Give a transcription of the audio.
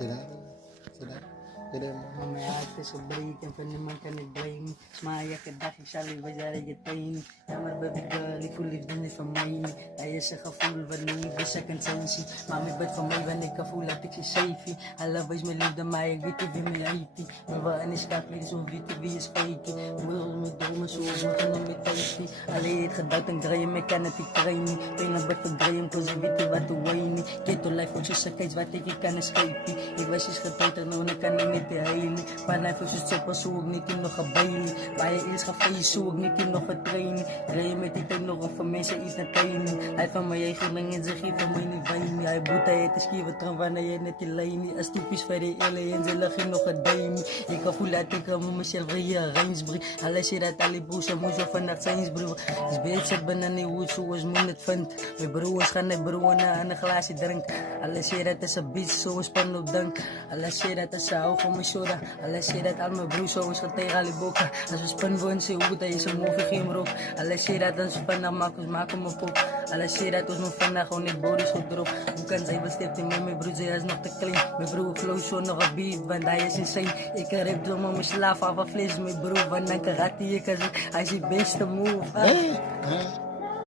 Sila. Jadi Mamaya ate sobray kan panaman ka nag-blame Maya ka daki sali bajari gitain Yamar babigali kulib din ni famay Aya sa ka-full vani Bisa kan sensi Mami ba't famay vani ka-full atik si safety Alabay malib da maya giti mi aiti Mabaan is kakli so viti is fakey Mul mi do masuog mo mi taiti Alayit ka datang grayam me kanatik training Pina ba't pag-grayam ko si viti batu wayni Keto life og susakay zvati ki ka na skype Igwasis ka tayo no na kanini ti haili Panay ko sa pasuog ni kino ka baili Paya is ka faisuog ni kino ka traini Gaya may titano kong famesa it na tiny Ay pamayay ko lang yan sa kipa may ni vaini Ay buta etas kiva tramvana yan na tilayni Astupis fare ela yan sa laki no ka daimi Ika fulate ka mo Michelle Rhea Rainsbury Ala sira talibusa mo sa fanak Sainsbury Isbeet sa banani wutsu was mo net fund May baruwas ka na baruwan na anak klase drink Ala sira ta sa beach so was panodang Ala sira ta sa ako masura Ala sira ta alma bruso was katay kaliboka Asus panbuan si uta isa mo fi kimro Ala sira ta sa panamakos mako mo po Ala sira ta sa panako ni Boris Odro Bukan sa ibang step ti may bruze as not the clean May bro flow show no kabib bandaya sinsay Ikarib do mo mislaf ava fliz may bro van nagkakati kasi ay si best move